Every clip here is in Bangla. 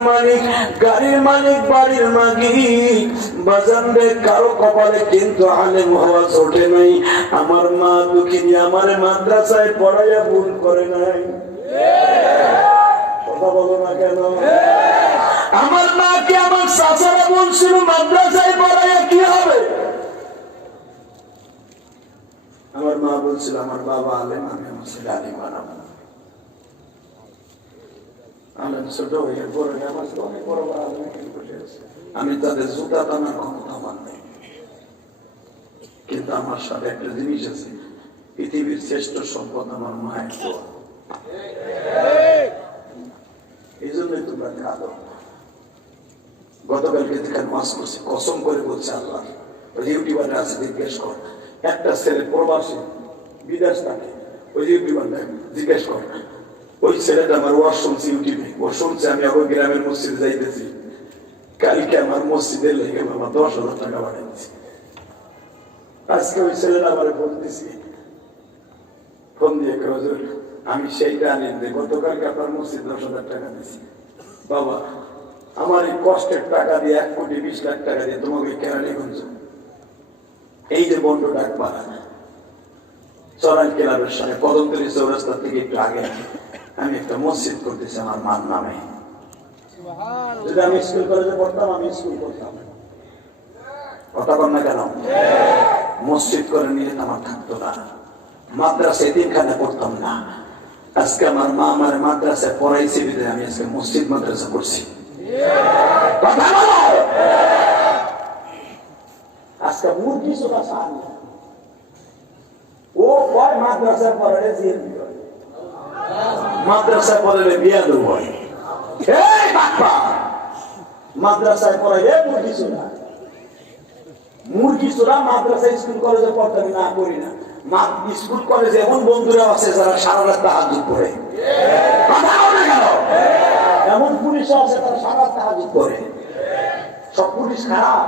মালিক, গাড়ির মালিক, বাড়ির মালিক, বাজানদের কারো কপালে কিন্তু আলেম হওয়া জোটে নাই। আমার মা দুঃখিনী আমার মাদ্রাসায় পড়াইয়া ভুল করে নাই। কথা বলো না কেন? আমার মাকে আমার চাচারা বলছিল মাদ্রাসায় পড়াইয়া কি হবে। আমার মা বলছিল আমার বাবা আলেম, আমি আমার ছেলে আলেম বানাবো। আমি তাদের জুতা টানার ক্ষমতা আমার নেই, কিন্তু আমার সাথে একটা জিনিস আছে, পৃথিবীর শ্রেষ্ঠ সম্পদ আমার মায়ের দোয়া। এই জন্যই তোমরা কাঁদো। গতকালকে যেখানে মাস করছি কসম করে বলছে আল্লাহ, ইউটিউবার আছে জিজ্ঞেস কর, একটা ছেলে প্রবাসী বিদেশ থাকে, ওই ইউটিউবার জিজ্ঞেস কর, ওই ছেলেটা আমার ওয়াজ শুনছি ইউটিউবে, ও শুনছে আমি আবার গ্রামের মসজিদে যাইতেছি, কালকে আমার মসজিদের লেগে বাবা 10,000 টাকা বাড়াইছি। আজকে ওই ছেলেটা আমার ফোন দিছি, ফোন দিয়ে হুজুর আমি সেইটা আনি গতকালকে আপনার মসজিদ 10,000 টাকা দিছি। বাবা আমার এই কষ্টের টাকা দিয়ে 1,20,00,000 টাকা দিয়ে তোমাকে কেরানীগঞ্জ এই যে বন্ড ডাক পাড়া চরান ক্লাবের সামনে কদমতলী চৌরাস্তা থেকে একটু আগে আমি একটা মসজিদ করতেছি আমার মার নামে। যদি আমি স্কুল কলেজে পড়তাম আমি স্কুল করতাম, কথা বল না কেন? মসজিদ করে নিয়ে আমার থাকতো না, মাদ্রাসা এতিমখানে পড়তাম না। আজকে আমার মা আমার মাদ্রাসায় পড়াইছে বিধায় আমি আজকে মসজিদ মাদ্রাসা করছি। কথা বলো। আজকে মুরগি চোখা সার ও কয় মাদ্রাসায় পড়ালে জিএমপি মাদ্রাসায় পড়ালে বিয়া দেবো। এই বাপ্পা মাদ্রাসায় পড়াইলে মুরগি চোরা, মুরগি চোরা মাদ্রাসায় স্কুল কলেজে পড়তে আমি না করি না। স্কুল কলেজে এমন বন্ধুরা আছে যারা সারা রাত তাহাজ্জুদ পড়ে, এমন পুলিশ আছে তারা সারা রাত তাহাজ্জুদ পড়ে। সব পুলিশ খারাপ,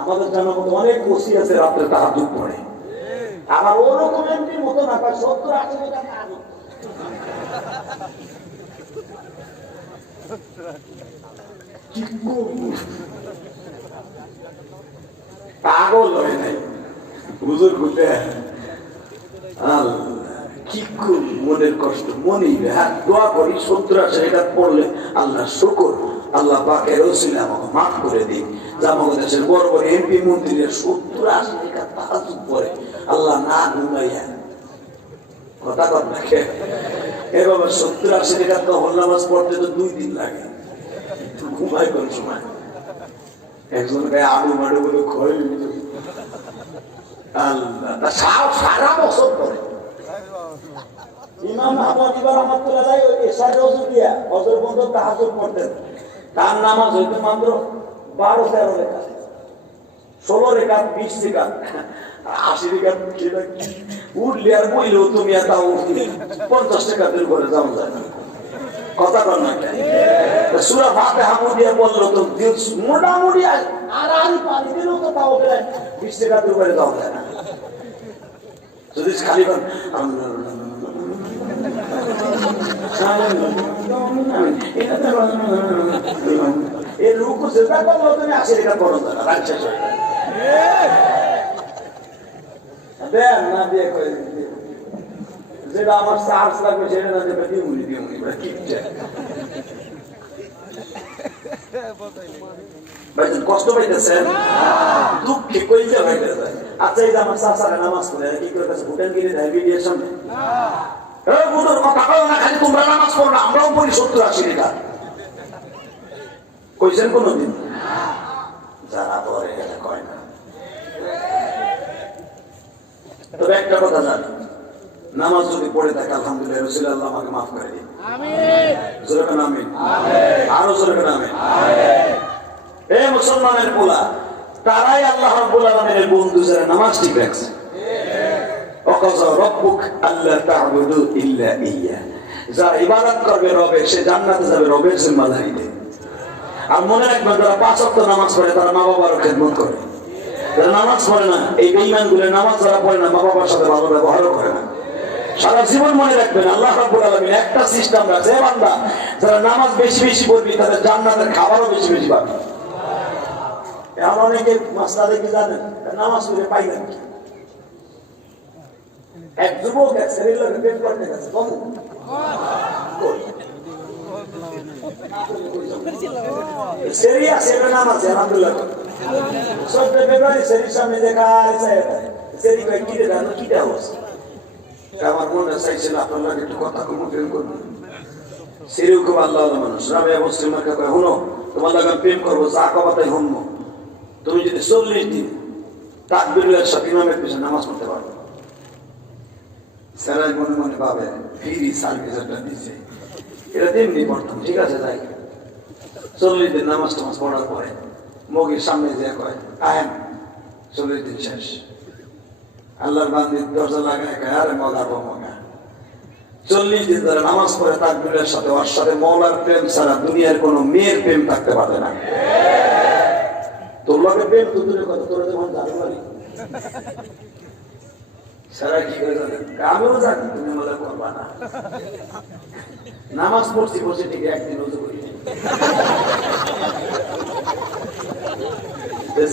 আমাদের জানার মতো অনেক ওসি আছে রাত্রে তাহাজ্জুদ পড়ে। আবার ওরকম এমপির মতো না, 70-80 তাহাজ্জুদ পাগল হয় নাই হুজুর ঘুরতে। কি মনের কষ্ট মনে দোয়া করি 70-80 টাকা পড়লে আল্লাহ শুকর, আল্লাহ পাকের ওসিলা আমাকে মাফ করে দিন। আমাদের দেশের বড় বড় এমপি মন্ত্রীরা 70-80 টাকা তাহাজ্জুদ পড়ে আল্লাহ না ঘুমাইয়া। কথা কথা এভাবে 70-80 টাকা তহল নামাজ পড়তে তো 2 দিন লাগে, ঘুমাই কোন সময়। একজন গায়ে আলু মাডু বলে খয় আল্লাহ সারা বছর পরে। ইমাম আহমদ রহমাতুল্লাহ আলাইহি ওই এশার ওযু দিয়া ফজর পর্যন্ত তাহাজ্জুদ পড়তেন। তার নামাজ হইতো মাত্র 12-13 রাকাত, 16 রাকাত, 20 রাকাত, 80 রাকাত উঠলে আর বইলেও তুমি তাও 50 টাকার ঘরে যাও যায় না। কথা বল না কেন? সূরা ফাতিহা মুদিয়া বললো তো মোটামুটি আর পানি দিলেও তো তাও 20 টাকার ঘরে যাও যায় না। যদি খালি বল এই রুকু সেটা করলো তুমি 80 টাকা পড়ো না, রাত শেষ হয়ে যায়। দেন না দিয়ে করে যেটা আমার চার্জ লাগবে সেটা না দেবে দিমুনি কি কষ্ট পাইতেছেন, দুঃখে কইতে পাইতেছে। আচ্ছা এই যে আমার চাচারা নামাজ পড়ে কি করে ভুটান গিয়ে দেয় ভিডিওর সামনে, কথা কও না, খালি তোমরা নামাজ পড়ো না আমরাও পড়ি 70-80 টাকা কইছেন কোনদিন? যারা পড়ে এটা কয় না। তবে একটা কথা জানি, নামাজ যদি পড়ে থাকে আলহামদুলিল্লাহ রাসূলুল্লাহ আমাকে মাফ করে দিন। আমিন। জোরে বলেন আমিন। আমিন। আরো জোরে বলেন আমিন। আমিন। এই মুসলমানের পোলা তারাই আল্লাহ রাব্বুল আলামিনের বন্ধু যারা নামাজ ঠিক রাখছে। ওয়াকাযা রাব্বুক আল্লা তা'বুদু ইল্লা ইয়্যা, যারা ইবাদত করবে রবের সে জান্নাতে যাবে রবের জিম্মাদারিতে। আর মনে রাখবেন যারা 5 ওয়াক্ত নামাজ পড়ে তারা মা বাবার খেদমত করে। যারা নামাজ পড়ে না এই বেঈমানগুলো নামাজ যারা পড়ে না মা বাবার সাথে ভালো ব্যবহারও করে না। সারা জীবন মনে রাখবেন আল্লাহ রাব্বুল আলামিন একটা সিস্টেম রাখছে, বান্দা যারা নামাজ বেশি বেশি পড়বি তাদের জান্নাতের খাবারও বেশি বেশি পাবে। এখন অনেকে মাসলা দেখে জানেন নামাজ পড়ে পাইলেন কি, এক যুবক এক ছেলের লোকে প্রেম করতে গেছে, সেরিয়া সেরে নামাজ আলহামদুলিল্লাহ 14 ফেব্রুয়ারি সেরির সামনে দেখা সেরি ভাই কি জানো কি দেওয়া আমার মনে চাইছিল আপনার লাগে একটু কথা কম প্রেম করবো। সেরিও খুব আল্লাহ মানুষ, রাবে মুসলিমের কাছে শুনো তোমার লাগে প্রেম করবো, যা কথাই শুনবো, তুমি যদি 40 দিন তাকবীরের সাথে ইমামের পিছনে নামাজ পড়তে পারো। সেরাই মনে মনে ভাবে ফ্রি সার্ভিসটা দিচ্ছে, এটা তেমনি পড়তাম, ঠিক আছে যাই। 40 দিন নামাজ টামাজ পড়ার পরে মগির সামনে যে কয় আহেন 40 দিন শেষ, আল্লাহর বান্দির দরজা লাগায় আরে মগা বো মগা। 40 দিন ধরে নামাজ পড়ে তাকবীরের সাথে ওর সাথে মওলার প্রেম ছাড়া দুনিয়ার কোনো মেয়ের প্রেম থাকতে পারে না। তোর লোকে প্রেম তো দূরে কথা, তোর যখন জানি পারি সারা কি করে জানেন, আমিও জানি তুমি মজা করবা না। নামাজ পড়ছি বসে ঠিক একদিন ওজু করি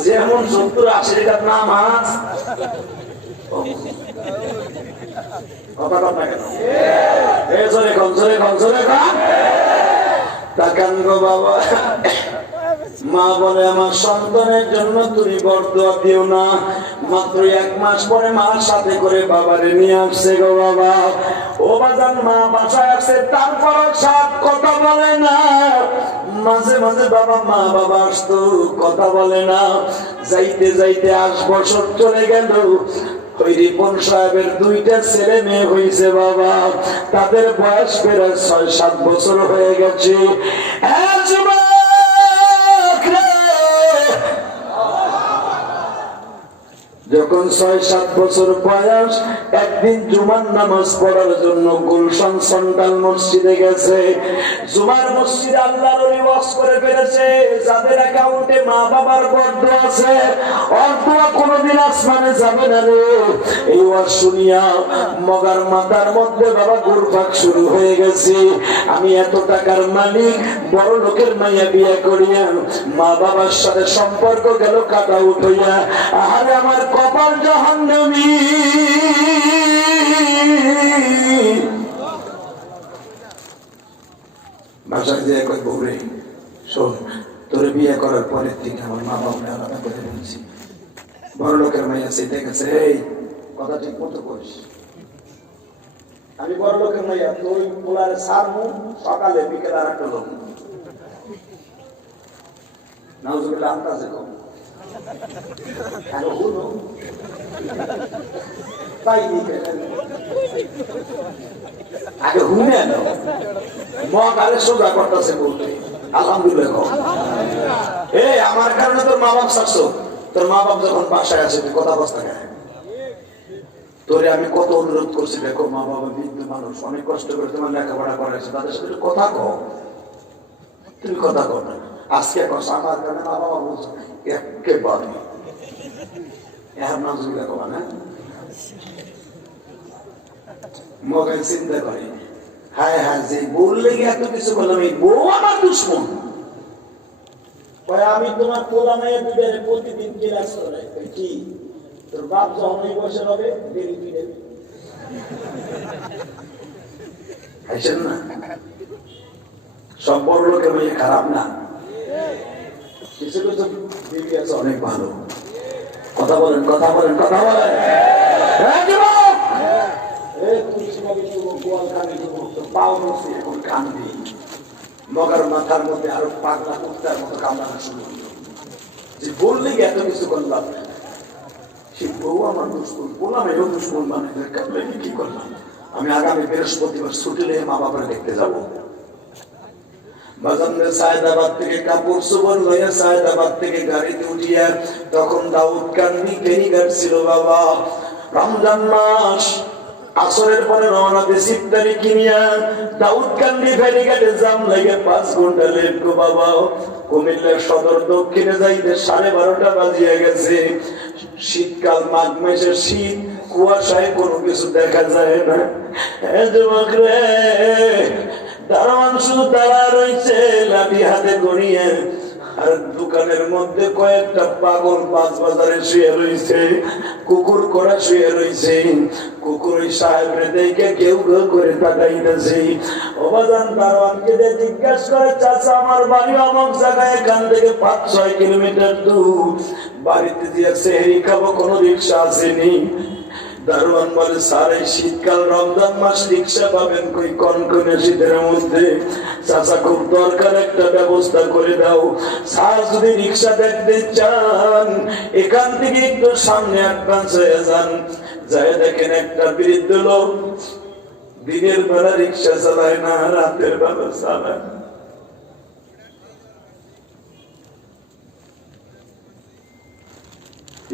যেমন 70-80 টাকার নামাজ কথা কথা কেন জোরে কন জোরে কন জোরে কন তাকান গো বাবা। মা বলে আমার সন্তানের জন্য তুমি বরদোয়া দিও না, মাত্র 1 মাস পরে মার সাথে করে বাবারে নিয়ে আসছে গো বাবা। ও বাজান মা বাসায় আসছে, তারপর সাত কথা বলে না। মাঝে মাঝে বাবা মা বাবা আসতো, কথা বলে না। যাইতে যাইতে 8 বছর চলে গেল। ওই রিপন সাহেবের 2টা ছেলে মেয়ে হয়েছে বাবা, তাদের বয়স প্রায় 6-7 বছর হয়ে গেছে। যখন 6-7 বছর বয়স, একদিন জুমার নামাজ পড়ার জন্য গুলশান সেন্ট্রাল মসজিদে গেছে। জুমার মসজিদে আল্লাহর ওলি ওয়াজ করে ফেলেছে, যাদের অ্যাকাউন্টে মা বাবার বরদোয়া আছে, অর্দোয়া কোনোদিন আসমানে যাবে না রে। এই ওয়াজ শুনিয়া মগার মাথার মধ্যে বাবা ঘুরপাক শুরু হয়ে গেছে। আমি এত টাকার মালিক, বড় লোকের মাইয়া বিয়ে করিয়া মা বাবার সাথে সম্পর্ক গেল কাটা উঠাইয়া। আরে আমার কপাল জাহান্নামী। বাসায় যে কই বউরে শোন, তোরে বিয়ে করার পরের থেকে আমার মা বাবা আলাদা করে বলছি। বড় লোকের মাইয়া সেটা গেছে, এই কথা ঠিক মতো করিস। আমি বড় লোকের মাইয়া, তুই পোলারে সারমু সকালে বিকেল আর একটা লোক নাউজুবিল্লাহ আন্তাজে কম আগে হুনে মহাকালে সোজা করতেছে বলতে আলহামদুলিল্লাহ। আমার কারণে তোর মা বাপ ছাড়ছো, তোর মা বাপ যখন বাসায় আছে তুই কথা বস্তা গায়। তোরে আমি কত অনুরোধ করছি, দেখো মা বাবা বৃদ্ধ মানুষ, অনেক কষ্ট করে তোমার লেখাপড়া করাইছে, তাদের সাথে কথা কও, তুমি কথা কও না। আজকে কথা আমার কারণে মা বাবা বলছো একেবারে মগাই চিন্তা করে, হায় হায় যে বললে এত কিছু বললাম, এই বউ আমার দুশ্মন। আমি তোমার পোলা মেয়ে দুধের প্রতিদিন ক্লাস করে কি, তোর বাপ যখন এই বছর হবে দেরি ফিরে না। সব বড় লোকের মেয়ে খারাপ না, কিছু কিছু দিদি আছে অনেক ভালো। কথা বলেন কথা বলেন কথা বলেন। মগার মাথার মধ্যে আরো পাগলা কুত্তার মতো কামড়ানো শুরু হল, যে বললে এত কিছু করলাম। সে বউ আমার দুশ্মন, বললাম এও দুশ্মন, মানে কি করলাম। আমি আগামী বৃহস্পতিবার ছুটি নিয়ে মা বাবার দেখতে যাবো। সায়েদাবাদ থেকে কাপড় চোপড় লইয়া সায়েদাবাদ থেকে গাড়িতে উঠিয়া, তখন দাউদকান্দি ফেরিঘাট ছিল বাবা। রমজান মাস, আসরের পরে রওনা দিয়েছি ইফতারি কিনিয়া। দাউদকান্দি ফেরিঘাটে জাম লাগে 5 ঘন্টা লেট গো বাবা। কুমিল্লা সদর দক্ষিণে যাইতে 12:30 বাজিয়া গেছে। শীতকাল, মাঘ মাসের শীত, কুয়াশায় কোনো কিছু দেখা যায় না। যুবক রে, দারোয়ান শুধু দাঁড়া রয়েছে লাঠি হাতে গড়িয়ে, আর দোকানের মধ্যে কয়েকটা পাগল পাঁচ বাজারে শুয়ে রয়েছে, কুকুর করা শুয়ে রয়েছে। কুকুর ওই সাহেবরে দেখে কেউ কেউ করে তাকাইতেছে। অবাজান দারোয়ানকে যে জিজ্ঞাসা করে, চাচা আমার বাড়ি অমুক জায়গায়, এখান থেকে 5-6 কিলোমিটার দূর, বাড়িতে দিয়ে সেহরি খাবো, কোনো রিক্সা আসেনি। দারোয়ান বলে, স্যার এই শীতকাল রমজান মাস রিক্সা পাবেন কই কনকনে শীতের মধ্যে? চাচা খুব দরকার, একটা ব্যবস্থা করে দাও। স্যার যদি রিক্সা দেখতে চান এখান থেকে একটু সামনে অ্যাডভান্স হয়ে যান, যাই দেখেন একটা বৃদ্ধ লোক দিনের বেলা রিক্সা চালায় না, রাতের বেলা চালায়।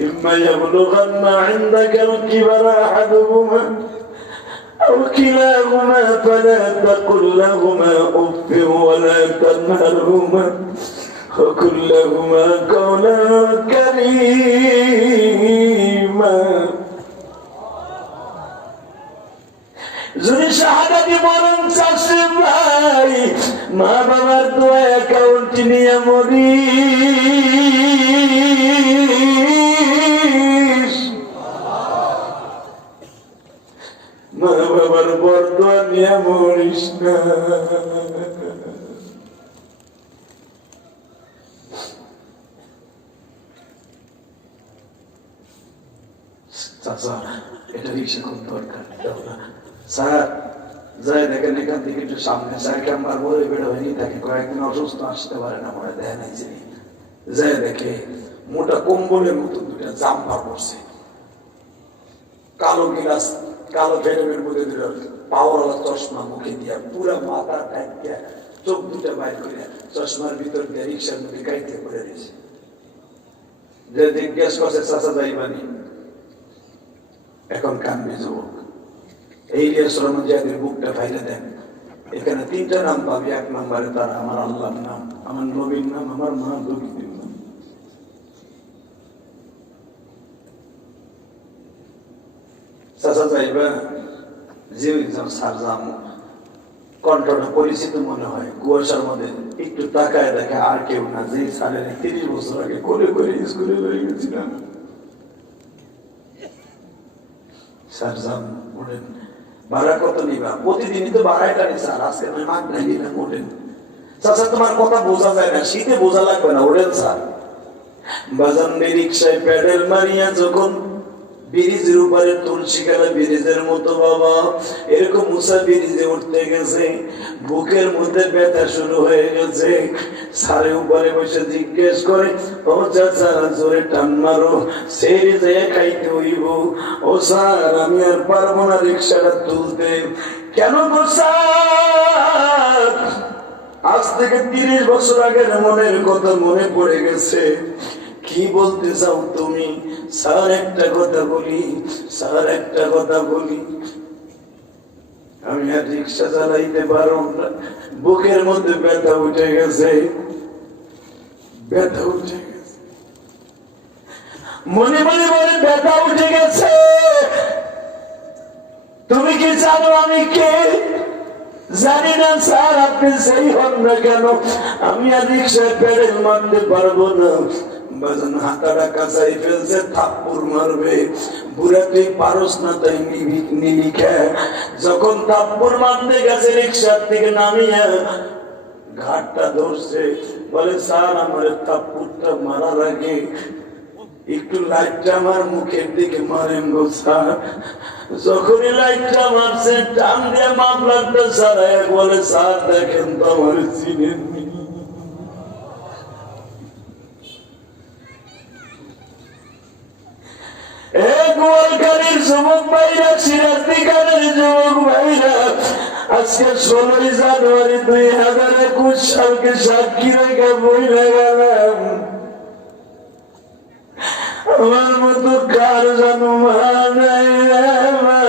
إما يبلغن عندك الكبر أحدهما أو كلاهما فلا تقل لهما أف ولا تنهرهما وقل لهما قولا كريما। যদি শাহাদাতি মরণ চাচ্ছে ভাই, মা বাবার দোয়া অ্যাকাউন্ট নিয়ে মরি। মা বাবার বরদোয়া নিয়ে মরিস না। চাচা এটা রিক্সা খুব দরকার, স্যার যাই দেখেন এখান থেকে একটু সামনে, স্যারকে আমার বলে বেড়ে হয়নি, তাকে কয়েকদিন অসুস্থ, আসতে পারে না, মনে দেয় নাই যিনি। যাই দেখে মোটা কম্বলের মতো দুটা জাম্পার পড়ছে, কালো গিলাস, কালো ফেরেমের মধ্যে দুটো পাওয়ারওয়ালা চশমা মুখে দিয়া, পুরা মাথা টাইট দিয়া, চোখ দুটা বাইর করে চশমার ভিতর দিয়ে রিক্সার মধ্যে গাইতে করে দিয়েছে। যে জিজ্ঞেস করছে, চাচা যাইবানি? এখন কানবে যুবক। এই জাতির বুকটা ফাইলে দেন, এখানে 3টা নাম পাবি। 1 নম্বরে তারা আমার আল্লাহর নাম, আমার নবীর নাম, আমার মহাদুখীর নাম। চাচা যাইবা? যে সার যাম। কণ্ঠটা পরিচিত মনে হয়, কুয়াশার মধ্যে একটু তাকায় দেখে আর কেউ না, যে সারের 30 বছর আগে করে করে স্কুলে হয়ে গেছিলাম। স্যার যাম, বলেন ভাড়া কত নিবা? প্রতিদিনই তো ভাড়ায় টানি স্যার, আজকে আমি মাঠ নাই দিলাম। ওঠেন চাচা, তোমার কথা বোঝা যায় না, শীতে বোঝা লাগবে না, ওঠেন স্যার। বাজান রিক্সায় প্যাডেল মারিয়া যখন ব্রিজের উপরে তুলসী খেলা ব্রিজের মতো বাবা এরকম মুসা ব্রিজে উঠতে গেছে, বুকের মধ্যে ব্যথা শুরু হয়ে গেছে। সারে উপরে বসে জিজ্ঞেস করে, ও চাচা জোরে টান মারো, সেই যে খাইতে হইব। ও স্যার আমি আর পারবো না রিক্সাটা তুলতে। কেন গো স্যার? আজ থেকে 30 বছর আগের মনের কথা মনে পড়ে গেছে। কি বলতে চাও তুমি? স্যার একটা কথা বলি, স্যার একটা কথা বলি, আমি আর রিক্সা চালাইতে পারব না, বুকের মধ্যে ব্যথা উঠে গেছে, ব্যথা উঠে গেছে। মনে মনে বলে ব্যথা উঠে গেছে। তুমি কি জানো আমি কে? জানি না স্যার, আপনি সেই হন না কেন, আমি আর রিক্সায় প্যাডেল মারতে পারবো না। বাজান হাতাটা কাঁচাই ফেলছে, থাপ্পড় মারবে। বুড়া তুই পারস না তাই নিলি খা। যখন থাপ্পড় মারতে গেছে রিক্সার থেকে নামিয়ে ঘাটটা ধরছে, বলে স্যার আমার থাপ্পড়টা মারার আগে একটু লাইটটা আমার মুখের দিকে মারেন গো স্যার। যখনই লাইটটা মারছে টান দিয়ে মামলাটা সারায় বলে, স্যার দেখেন তো আমার চিনেননি। গোয়ালকারীর যুবক ভাইরা, সিরাজদিগারের যুবক ভাইরা, আজকে 16 জানুয়ারি 2021 সালকে সাক্ষী রেখে বইলে গেলাম। আমার মতো কার জানো মা নাই রে মা,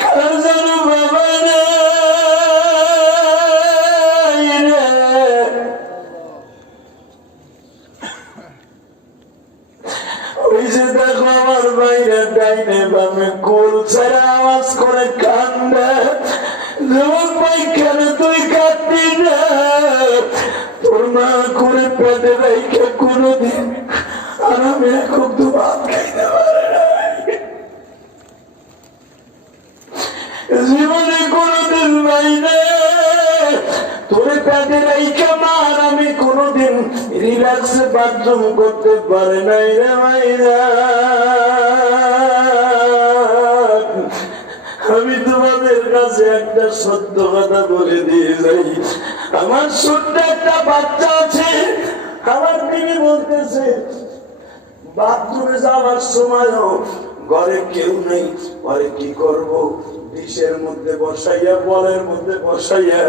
কার জানো বাবা নাই রে। যুবক ভাই কেন তুই কাঁদবি না? তোর মা করে পেটে রেখে কোনোদিন আরামে খুব তো ভাত খাইতে পারে না, জীবনে কোনোদিন ভাই না তোরে পেটে রেখে মা আরামে কোনোদিন রিল্যাক্সে বাথরুম করতে পারে নাই রে ভাইরা। আমি তোমাদের কাছে একটা সত্য কথা বলে দিয়ে যাই, আমার ছোট্ট একটা বাচ্চা আছে, আমার বিবি বলতেছে বাথরুমে যাওয়ার সময়ও ঘরে কেউ নেই, পরে কি করব? ডিশের মধ্যে বসাইয়া, বলের মধ্যে বসাইয়া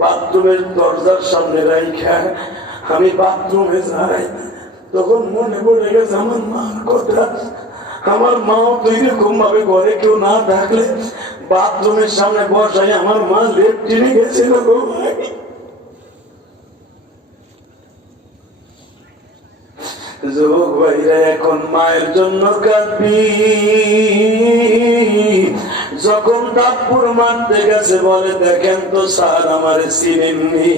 বাথরুমের দরজার সামনে রাইখা আমি বাথরুমে যাই। তখন মনে পড়ে গেছে আমার মার কথা। আমার মাও তো এরকম ভাবে ঘরে কেউ না থাকলে বাথরুমের সামনে বসাই আমার মা লেট্রিনে গেছিল গো ভাই। যুবক ভাইরা এখন মায়ের জন্য কাঁদবি। যখন দাপুর মারতে গেছে বলে দেখেন তো স্যার আমারে চিনেননি,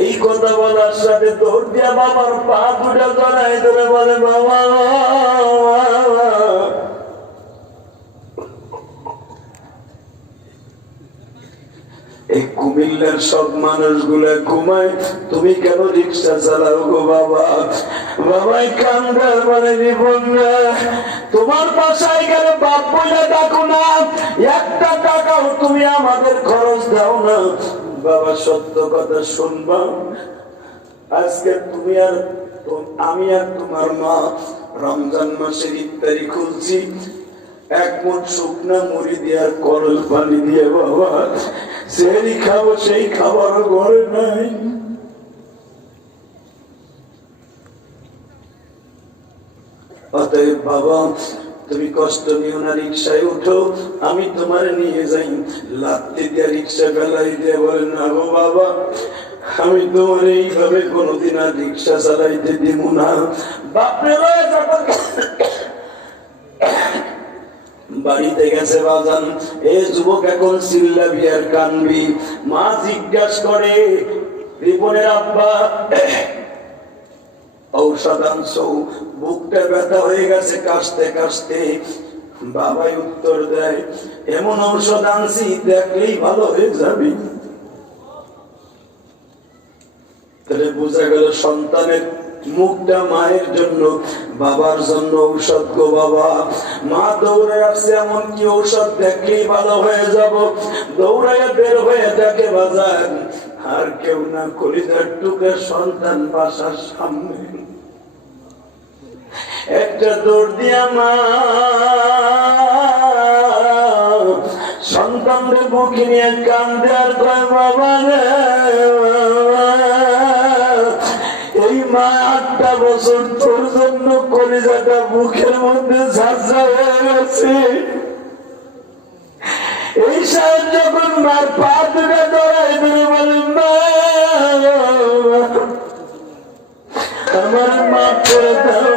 এই কথা বলার সাথে দৌড় দিয়া বাবার পা দুটা জড়াই ধরে বলে বাবা এই কুমিল্লার সব মানুষগুলা ঘুমায়, তুমি কেন রিক্সা চালাও গো বাবা? বাবাই কান্দার বলে জীবন না, তোমার বাসায় গেলে বাপ বলে ডাকো না, একটা টাকাও তুমি আমাদের খরচ দাও না। বাবা সত্য কথা শুনবা, আজকে তুমি আর আমি আর তোমার মা রমজান মাসের ইফতারি খুলছি, এক মন শুকনা মুড়ি দিয়ে আর করল পানি দিয়ে বাবা সেহরি খাবো, সেই খাবারও ঘরে নাই। অতএব বাবা তুমি কষ্ট নিও না, রিক্সায় উঠো, আমি তোমার নিয়ে যাই। লাত্তি দিয়ে রিক্সা ফেলাই দিয়ে বলেন না গো বাবা, আমি তোমার এইভাবে কোনোদিন আর রিক্সা চালাইতে দিব না। বাপরে যখন বাড়িতে গেছে বাজান, এ যুবক এখন চিল্লাবি আর কানবি। মা জিজ্ঞাসা করে রিপনের আব্বা ঔষধ আনছো? বুকটা ব্যথা হয়ে গেছে কাশতে কাশতে। বাবাই উত্তর দেয় এমন ঔষধ আনছি দেখলেই ভালো হয়ে যাবি। তাহলে বোঝা গেল সন্তানের মুখটা মায়ের জন্য, বাবার জন্য ঔষধ গো বাবা। মা দৌড়ে আসছে এমন কি ঔষধ দেখলেই ভালো হয়ে যাব। দৌড়াইয়া বের হয়ে দেখে বাজার আর কেউ না, কলিজার টুকরা সন্তান বাসার সামনে। একটা দৌড় দিয়া মা সন্তানদের বুকে নিয়ে কান্দে আর কয় বাবা রে, এই মা 8টা বছর তোর জন্য কলিজাটা বুকের মধ্যে ঝাঁঝরা হয়ে গেছে। এই সাহেব যখন মার পা দুটা ধরাই ধরে বলেন মা আমার মা করে দাও।